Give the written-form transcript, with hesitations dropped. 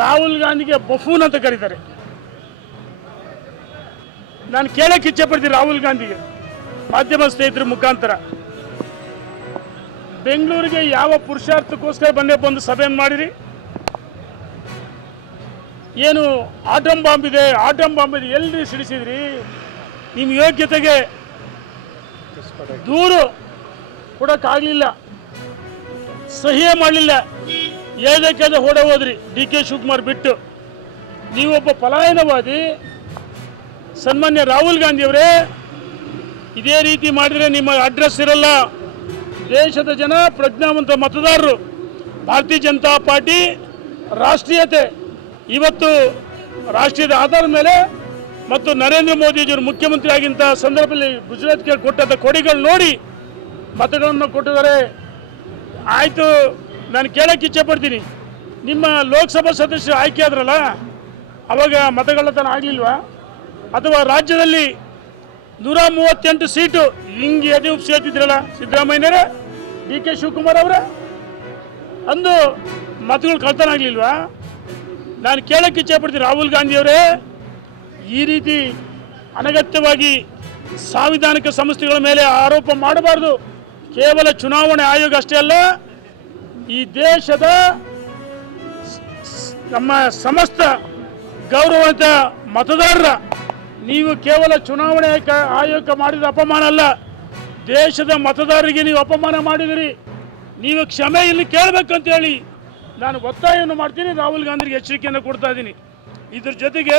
ರಾಹುಲ್ ಗಾಂಧಿಗೆ ಬಫೂನ್ ಅಂತ ಕರೀತಾರೆ. ನಾನು ಕೇಳಕ್ಕೆ ಇಚ್ಛೆ ಪಡ್ತೀನಿ ರಾಹುಲ್ ಗಾಂಧಿಗೆ ಮಾಧ್ಯಮ ಸ್ನೇಹಿತರ ಮುಖಾಂತರ, ಬೆಂಗಳೂರಿಗೆ ಯಾವ ಪುರುಷಾರ್ಥಕ್ಕೋಸ್ಕರ ಬಂದು ಸಭೆಯನ್ನು ಮಾಡಿರಿ? ಏನು ಆಟಮ್ ಬಾಂಬ್ ಇದೆ ಎಲ್ಲಿ ಸಿಡಿಸಿದ್ರಿ? ನಿಮ್ಮ ಯೋಗ್ಯತೆಗೆ ದೂರು ಕೊಡೋಕ್ಕಾಗಲಿಲ್ಲ, ಸಹಿಯೇ ಮಾಡಲಿಲ್ಲ, ಏದಕ್ಕೆ ಹೊಡೆ ಹೋದ್ರಿ ಡಿ ಕೆ ಶಿವಕುಮಾರ್ ಬಿಟ್ಟು. ನೀವೊಬ್ಬ ಪಲಾಯನವಾದಿ. ಸನ್ಮಾನ್ಯ ರಾಹುಲ್ ಗಾಂಧಿಯವರೇ, ಇದೇ ರೀತಿ ಮಾಡಿದರೆ ನಿಮ್ಮ ಅಡ್ರೆಸ್ ಇರಲ್ಲ. ದೇಶದ ಜನ ಪ್ರಜ್ಞಾವಂತ ಮತದಾರರು. ಭಾರತೀಯ ಜನತಾ ಪಾರ್ಟಿ ರಾಷ್ಟ್ರೀಯತೆ ಇವತ್ತು ರಾಷ್ಟ್ರೀಯದ ಆಧಾರದ ಮೇಲೆ ಮತ್ತು ನರೇಂದ್ರ ಮೋದಿಜಿಯವರು ಮುಖ್ಯಮಂತ್ರಿ ಆಗಿದ್ದ ಸಂದರ್ಭದಲ್ಲಿ ಗುಜರಾತ್ಗೆ ಕೊಟ್ಟಂಥ ಕೊಡುಗೆಗಳು ನೋಡಿ ಮತಗಳನ್ನು ಕೊಟ್ಟಿದ್ದಾರೆ. ಆಯಿತು, ನಾನು ಕೇಳೋಕ್ಕೆ ಇಚ್ಛೆ ಪಡ್ತೀನಿ, ನಿಮ್ಮ ಲೋಕಸಭಾ ಸದಸ್ಯರು ಆಯ್ಕೆ ಆದ್ರಲ್ಲ, ಅವಾಗ ಮತಗಳ್ಳತನ ಆಗಲಿಲ್ವಾ? ಅಥವಾ ರಾಜ್ಯದಲ್ಲಿ 138 ಸೀಟು ಹಿಂಗೆ ಎದೆ ಉಪ್ಸಿದ್ರಲ್ಲ ಸಿದ್ದರಾಮಯ್ಯನವರೇ, ಡಿ ಕೆ ಶಿವಕುಮಾರ್ ಅವರೇ, ಅಂದು ಮತಗಳು ಕಳ್ತನ ಆಗಲಿಲ್ವಾ? ನಾನು ಕೇಳೋಕ್ಕೆ ಇಚ್ಛೆ ಪಡ್ತೀನಿ ರಾಹುಲ್ ಗಾಂಧಿಯವರೇ, ಈ ರೀತಿ ಅನಗತ್ಯವಾಗಿ ಸಾಂವಿಧಾನಿಕ ಸಂಸ್ಥೆಗಳ ಮೇಲೆ ಆರೋಪ ಮಾಡಬಾರ್ದು. ಕೇವಲ ಚುನಾವಣೆ ಆಯೋಗ ಅಷ್ಟೇ ಅಲ್ಲ, ಈ ದೇಶದ ನಮ್ಮ ಸಮಸ್ತ ಗೌರವಾನ್ವಿತ ಮತದಾರರ ನೀವು ಕೇವಲ ಚುನಾವಣೆ ಆಯೋಗ ಮಾಡಿದ ಅಪಮಾನ ಅಲ್ಲ, ದೇಶದ ಮತದಾರರಿಗೆ ನೀವು ಅಪಮಾನ ಮಾಡಿದಿರಿ. ನೀವು ಕ್ಷಮೆ ಇಲ್ಲಿ ಕೇಳಬೇಕಂತ ಹೇಳಿ ನಾನು ಒತ್ತಾಯವನ್ನು ಮಾಡ್ತೀನಿ. ರಾಹುಲ್ ಗಾಂಧಿಗೆ ಎಚ್ಚರಿಕೆಯನ್ನು ಕೊಡ್ತಾ ಇದ್ದೀನಿ. ಇದ್ರ ಜೊತೆಗೆ